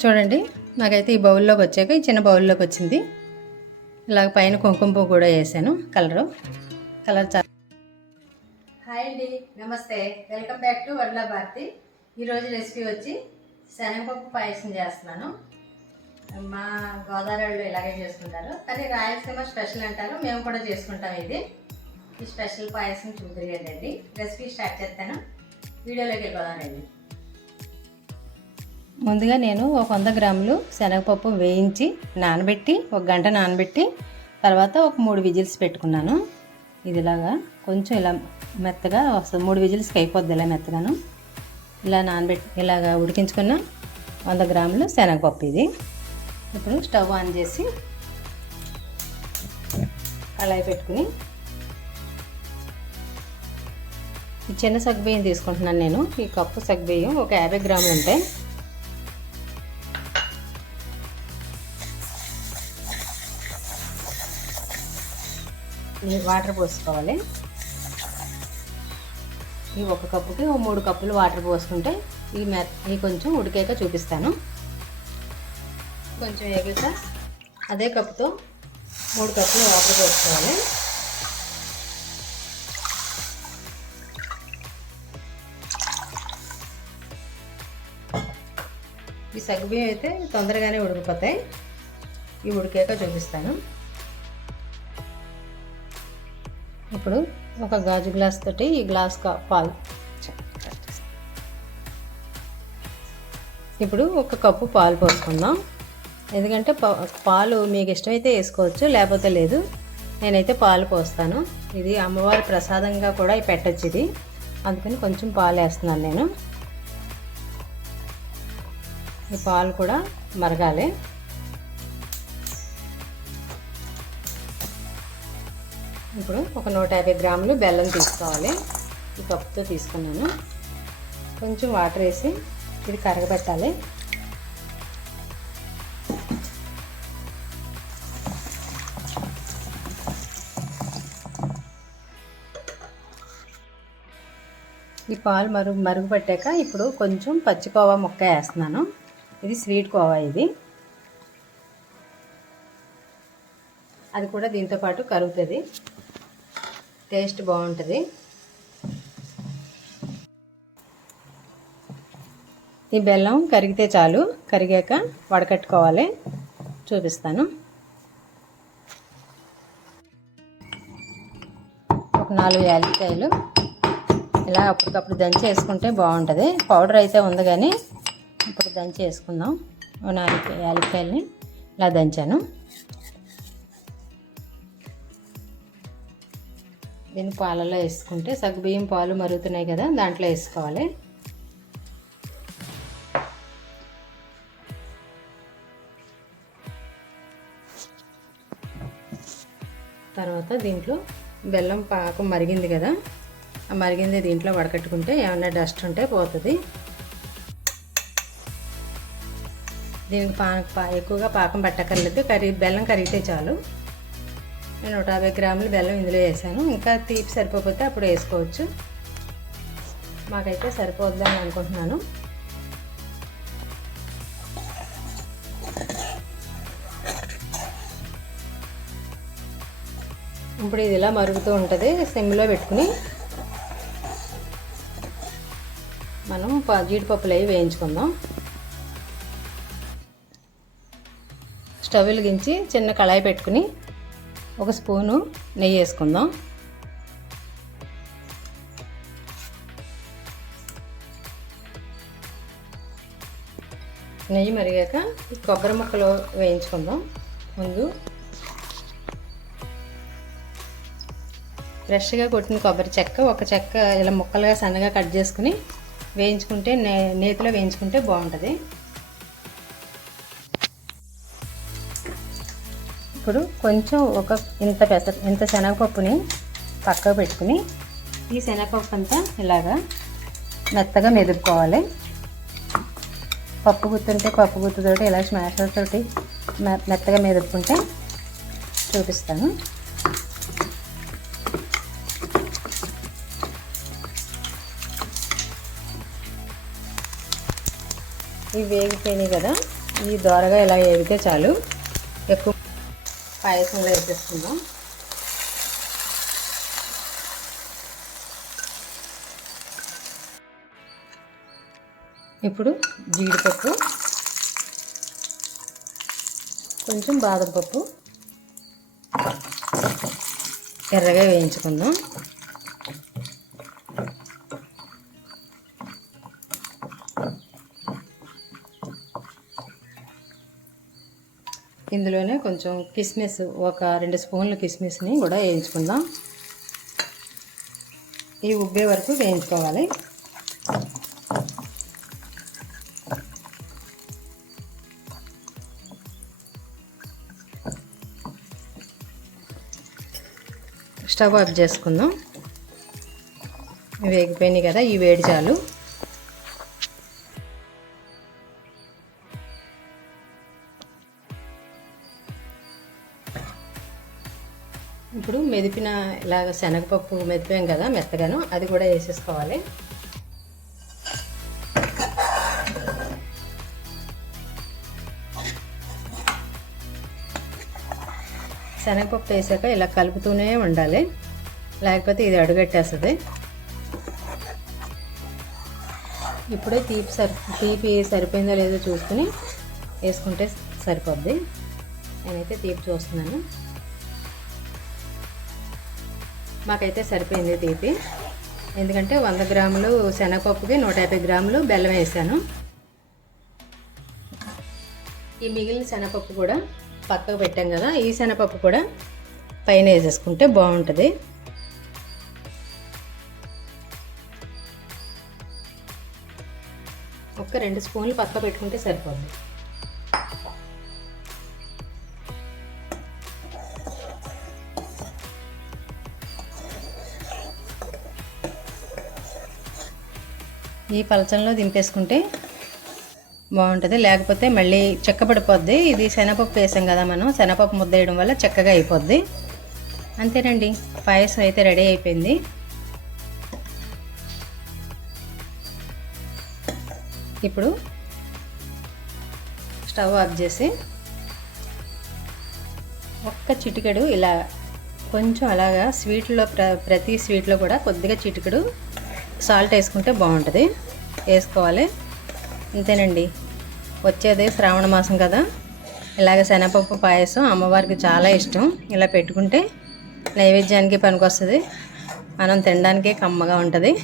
చూడండి నాకైతే ఈ బౌల్లోకి వచ్చాక ఈ చిన్న బౌల్లోకి వచ్చింది. ఇలాగ పైన కుంకుమ పువ్వు కూడా వేసాను కలరు. కలర్ చాలా హాయ్ అండి నమస్తే. వెల్కమ్ బ్యాక్ టు వడ్ల భారతి. ఈరోజు రెసిపీ వచ్చి శనగపప్పు పాయసం చేస్తున్నాను. మా గోదావరి వాళ్ళు ఇలాగే చేసుకుంటారు. కానీ రాయలసీమ స్పెషల్ అంటారు మేము కూడా చేసుకుంటాం ఇది. ఈ స్పెషల్ పాయసం చూద్దరిగండి రెసిపీ స్టార్ట్ చేస్తాను. వీడియోలోకి వెళ్ళిపోదానండి ముందుగా నేను ఒక వంద గ్రాములు శనగపప్పు వేయించి నానబెట్టి ఒక గంట నానబెట్టి తర్వాత ఒక మూడు విజిల్స్ పెట్టుకున్నాను. ఇది ఇలాగా కొంచెం ఇలా మెత్తగా వస్తుంది మూడు విజిల్స్కి అయిపోద్ది ఇలా మెత్తగాను. ఇలా నానబెట్టి ఇలాగా ఉడికించుకున్న వంద గ్రాములు శనగపప్పు ఇది. ఇప్పుడు స్టవ్ ఆన్ చేసి కళాయి పెట్టుకుని ఈ చిన్న సగ్బియ్యం తీసుకుంటున్నాను నేను. ఈ కప్పు సగ్బియ్యం ఒక యాభై గ్రాములు ఉంటాయి వాటర్ పోసుకోవాలి. ఈ ఒక కప్పుకి ఓ మూడు కప్పులు వాటర్ పోసుకుంటే ఈ మె ఈ కొంచెం ఉడికాక చూపిస్తాను. కొంచెం ఎగుత అదే కప్పుతో మూడు కప్పులు వాటర్ పోసుకోవాలి. ఈ సగ్గుబియ్యం అయితే తొందరగానే ఉడికిపోతాయి. ఇవి ఉడికాక చూపిస్తాను. ఇప్పుడు ఒక గాజు గ్లాస్ తోటి ఈ గ్లాస్ కా- పాలు. ఇప్పుడు ఒక కప్పు పాలు పోసుకుందాం. ఎందుకంటే పాలు మీకు ఇష్టమైతే వేసుకోవచ్చు లేకపోతే లేదు. నేనైతే పాలు పోస్తాను. ఇది అమ్మవారి ప్రసాదంగా కూడా పెట్టచ్చు ఇది. అందుకని కొంచెం పాలు వేస్తున్నాను నేను. ఈ పాలు కూడా మరగాలి. ఇప్పుడు ఒక నూట యాభై గ్రాములు బెల్లం తీసుకోవాలి. ఈ కప్పుతో తీసుకున్నాను. కొంచెం వాటర్ వేసి ఇది కరగబెట్టాలి. ఈ పాలు మరుగు మరుగు పట్టాక ఇప్పుడు కొంచెం పచ్చి కోవా ముక్క వేస్తున్నాను. ఇది స్వీట్ కోవా ఇది. అది కూడా దీంతో పాటు కరుగుతుంది. టేస్ట్ బాగుంటుంది. ఈ బెల్లం కరిగితే చాలు. కరిగాక వడకట్టుకోవాలి. చూపిస్తాను. ఒక నాలుగు యాలక్కాయలు. ఇలా అప్పటికప్పుడు దంచి వేసుకుంటే బాగుంటుంది. పౌడర్ అయితే ఉంది కానీ ఇప్పుడు దంచి వేసుకుందాం ఓ నాలుగు యాలక్కాయలని ఇలా దంచాను. దీన్ని పాలలో వేసుకుంటే సగ్గుబియ్యం పాలు మరుగుతున్నాయి కదా దాంట్లో వేసుకోవాలి. తర్వాత దీంట్లో బెల్లం పాకం మరిగింది కదా ఆ మరిగింది దీంట్లో వడకట్టుకుంటే ఏమైనా డస్ట్ ఉంటే పోతుంది. దీనికి పా పా- ఎక్కువగా పాకం పట్టక్కర్లేదు కరిగి బెల్లం కరిగితే చాలు. నేను నూట యాభై గ్రాములు బెల్లం ఇందులో వేసాను. ఇంకా తీపి సరిపోతే అప్పుడు వేసుకోవచ్చు. మాకైతే సరిపోద్దని అనుకుంటున్నాను. ఇప్పుడు ఇది ఇలా మరుగుతూ ఉంటుంది. సిమ్లో పెట్టుకుని మనం జీడిపప్పులు అవి వేయించుకుందాం. స్టవ్ వెలిగించి చిన్న కళాయి పెట్టుకుని ఒక స్పూను నెయ్యి వేసుకుందాం. నెయ్యి మరిగాక కొబ్బరి ముక్కలు వేయించుకుందాం. ముందు ఫ్రెష్గా కొట్టిన కొబ్బరి చెక్క ఒక చెక్క ఇలా ముక్కలుగా సన్నగా కట్ చేసుకుని వేయించుకుంటే నే నేతిలో వేయించుకుంటే బాగుంటుంది. ఇప్పుడు కొంచెం ఒక ఇంత పెసర ఇంత శనగపప్పుని పక్కకు పెట్టుకుని ఈ శనగపప్పు అంతా ఇలాగా మెత్తగా మెదుపుకోవాలి. పప్పు గుర్తుంటే పప్పు గుత్తుతోటి ఇలా స్మాషర్ తోటి మె- మెత్తగా మెదుపుకుంటే చూపిస్తాను. ఇవి వేగిపోయినాయి కదా ఈ దోరగా ఇలా ఎగితే చాలు. ఎక్కువ పాయసంలో వేసేసుకుందాం. ఇప్పుడు జీడిపప్పు కొంచెం బాదం పప్పు. ఎర్రగా వేయించుకుందాం. ఇందులోనే కొంచెం కిస్మిస్ ఒక రెండు స్పూన్లు కిస్మిస్ని కూడా వేయించుకుందాం. ఈ ఉబ్బే వరకు వేయించుకోవాలి. స్టవ్ ఆఫ్ చేసుకుందాం. వేగిపోయినాయి కదా ఈ వేడి చాలు. ఇప్పుడు మెదిపిన ఇలాగ శనగపప్పు మెదిపాం కదా మెత్తగాను అది కూడా వేసేసుకోవాలి. శనగపప్పు వేసాక ఇలా కలుపుతూనే ఉండాలి. లేకపోతే ఇది అడుగట్టేస్తుంది. ఇప్పుడే తీపి సరి తీపి సరిపోయిందో లేదో చూసుకుని వేసుకుంటే సరిపోద్ది. నేనైతే తీపి చూస్తున్నాను. మాకైతే సరిపోయింది తీపి. ఎందుకంటే వంద గ్రాములు శనగపప్పుకి నూట యాభై గ్రాములు బెల్లం వేసాను. ఈ మిగిలిన శనగపప్పు కూడా పక్కకు పెట్టాం కదా ఈ శనగపప్పు కూడా పైన వేసేసుకుంటే బాగుంటుంది. ఒక రెండు స్పూన్లు పక్క పెట్టుకుంటే సరిపోతుంది ఈ పలచంలో దింపేసుకుంటే బాగుంటుంది. లేకపోతే మళ్ళీ చెక్క పడిపోద్ది ఇది శనగపప్పు వేసాం కదా మనం శనగపప్పు ముద్ద వేయడం వల్ల చక్కగా అయిపోద్ది. అంతేనండి. పాయసం అయితే రెడీ అయిపోయింది. ఇప్పుడు స్టవ్ ఆఫ్ చేసి ఒక్క చిటికెడు ఇలా కొంచెం అలాగా స్వీట్లో ప్ర ప్రతి స్వీట్లో కూడా కొద్దిగా చిటికెడు సాల్ట్ వేసుకుంటే బాగుంటుంది. వేసుకోవాలి. అంతేనండి వచ్చేది శ్రావణ మాసం కదా. ఇలాగ శనగపప్పు పాయసం అమ్మవారికి చాలా ఇష్టం. ఇలా పెట్టుకుంటే నైవేద్యానికి పనికొస్తుంది. మనం తినడానికే కమ్మగా ఉంటుంది.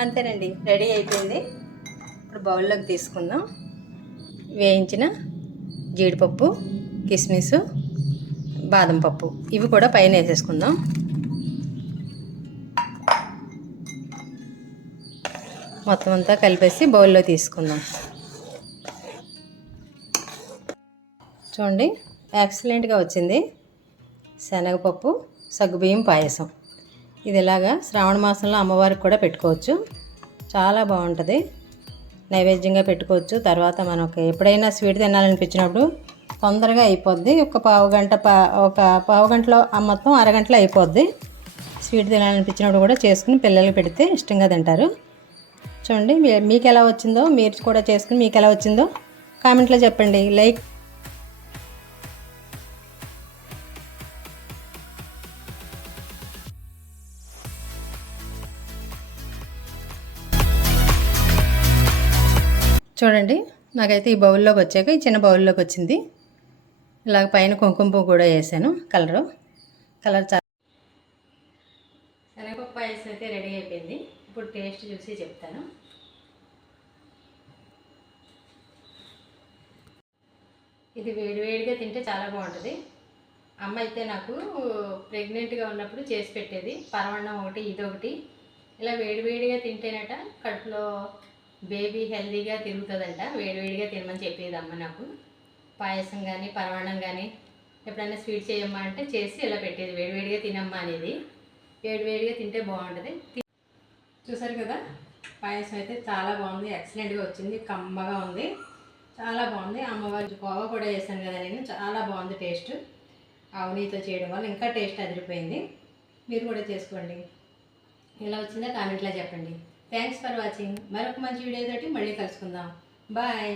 అంతేనండి. రెడీ అయిపోయింది. ఇప్పుడు బౌల్లోకి తీసుకుందాం. వేయించిన జీడిపప్పు కిస్మిస్ బాదం పప్పు. ఇవి కూడా పైన వేసేసుకుందాం. మొత్తం అంతా కలిపేసి బౌల్లో తీసుకుందాం. చూడండి ఎక్సలెంట్గా వచ్చింది. శనగపప్పు సగ్గుబియ్యం పాయసం. ఇది ఇలాగా శ్రావణ మాసంలో అమ్మవారికి కూడా పెట్టుకోవచ్చు. చాలా బాగుంటుంది. నైవేద్యంగా పెట్టుకోవచ్చు. తర్వాత మనకి ఎప్పుడైనా స్వీట్ తినాలనిపించినప్పుడు తొందరగా అయిపోద్ది. ఒక పావు గంట పా ఒక పావు గంటలో మొత్తం అరగంటలో అయిపోద్ది. స్వీట్ తినాలనిపించినప్పుడు కూడా చేసుకుని పిల్లలకి పెడితే ఇష్టంగా తింటారు. చూడండి. మీకు ఎలా వచ్చిందో మీరు కూడా చేసుకుని మీకు ఎలా వచ్చిందో కామెంట్లో చెప్పండి. లైక్ చూడండి. నాకైతే ఈ బౌల్లోకి వచ్చాక ఈ చిన్న బౌల్లోకి వచ్చింది. ఇలాగ పైన కుంకుమ పువ్వు కూడా వేసాను కలరు. కలర్ చాలా శనగపప్పు అయితే రెడీ అయిపోయింది. ఇప్పుడు టేస్ట్ చూసి చెప్తాను. ఇది వేడివేడిగా తింటే చాలా బాగుంటుంది. అమ్మ అయితే నాకు ప్రెగ్నెంట్గా ఉన్నప్పుడు చేసి పెట్టేది. పరవన్నం ఒకటి ఇది ఒకటి. ఇలా వేడివేడిగా తింటేనట కడుపులో బేబీ హెల్దీగా తిరుగుతుందంట. వేడివేడిగా తినమని చెప్పేది అమ్మ నాకు. పాయసం కానీ పరమాన్నం కానీ ఎప్పుడైనా స్వీట్ చేయమ్మా అంటే చేసి ఇలా పెట్టేది. వేడివేడిగా తినమ్మా అనేది. వేడివేడిగా తింటే బాగుంటుంది. తి- చూసారు కదా? పాయసం అయితే చాలా బాగుంది. ఎక్సలెంట్గా వచ్చింది. కమ్మగా ఉంది. చాలా బాగుంది. అమ్మవారి కోవా కూడా వేసాను కదా నేను. చాలా బాగుంది టేస్ట్. ఆవునీతో చేయడం వల్ల ఇంకా టేస్ట్ అదిరిపోయింది. మీరు కూడా చేసుకోండి. ఎలా వచ్చిందో కామెంట్లో చెప్పండి. థ్యాంక్స్ ఫర్ వాచింగ్ మరొక మంచి వీడియో తోటి మళ్ళీ కలుసుకుందాం. బాయ్